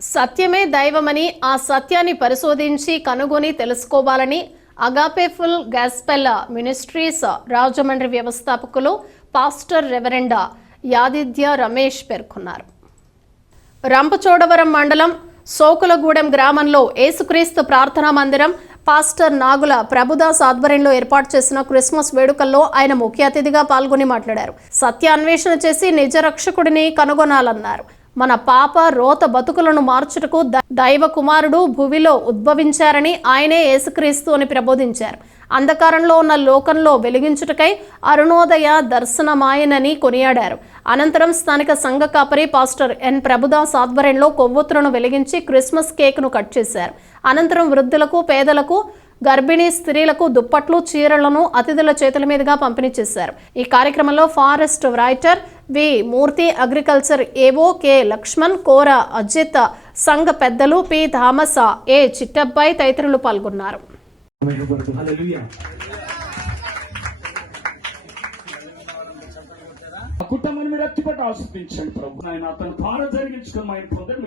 సత్యమే దైవమని, ఆ సత్యాన్ని పరిశోధించి కనుగొని తెలుసుకోవాలని agape full gospel ministries Rajahmundry వ్యవస్థాపకులు పాస్టర్ రెవరెండ్ యాదిద్య రమేష్ పేర్కొన్నారు. రంపచోడవరం మండలం సోకులగూడెం గ్రామంలో యేసుక్రీస్తు ప్రార్థనా మందిరం పాస్టర్ నాగుల ప్రభుదాస్ ఆధ్వర్యంలో ఏర్పాటు చేసిన క్రిస్మస్ వేడుకల్లో ఆయన ముఖ్య అతిథిగా పాల్గొని మాట్లాడారు. సత్య అన్వేషణ చేసి నిజ రక్షకుడిని కనుగొనాలన్నారు. మన పాప రోత బతుకులను మార్చుటకు దైవ కుమారుడు భువిలో ఉద్భవించారని, ఆయనే యేసుక్రీస్తు అని ప్రబోధించారు. అంధకారంలో ఉన్న లోకంలో వెలిగించుటకై అరుణోదయ దర్శనమాయనని కొనియాడారు. అనంతరం స్థానిక సంఘ కాపరి పాస్టర్ ఎన్ ప్రభుదాస్ ఆధ్వర్యంలో కొవ్వొత్తులను వెలిగించి క్రిస్మస్ కేక్ను కట్ చేశారు. అనంతరం వృద్ధులకు, పేదలకు, గర్భిణీ స్త్రీలకు దుప్పట్లు, చీరలను అతిథుల చేతుల మీదుగా పంపిణీ చేశారు. ఈ కార్యక్రమంలో ఫారెస్ట్ రైటర్ వి మూర్తి, అగ్రికల్చర్ ఏవో కె లక్ష్మణ్, కోర అజిత్, సంఘ పెద్దలు పి థామస్, ఏ చిట్టబ్బాయి తదితరులు పాల్గొన్నారు. కుటుంబాన్ని మీరు ఎత్తిపట్టి ఆస్వాదించండి ప్రభు. ఆయన అతను పార జరిగించుకుని మా ఇంటి పొందలు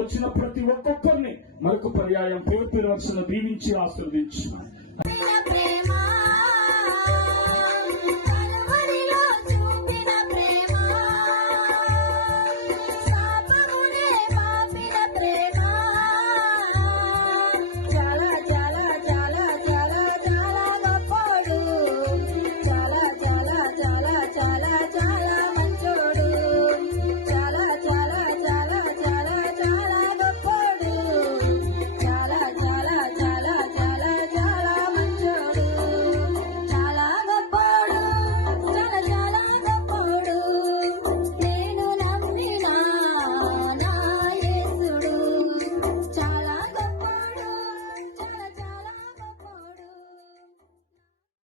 వచ్చిన ప్రతి ఒక్కొక్కరిని మరొక పర్యాయం పేరు వరుసను దీవించి ఆశీర్వదించున్నాను.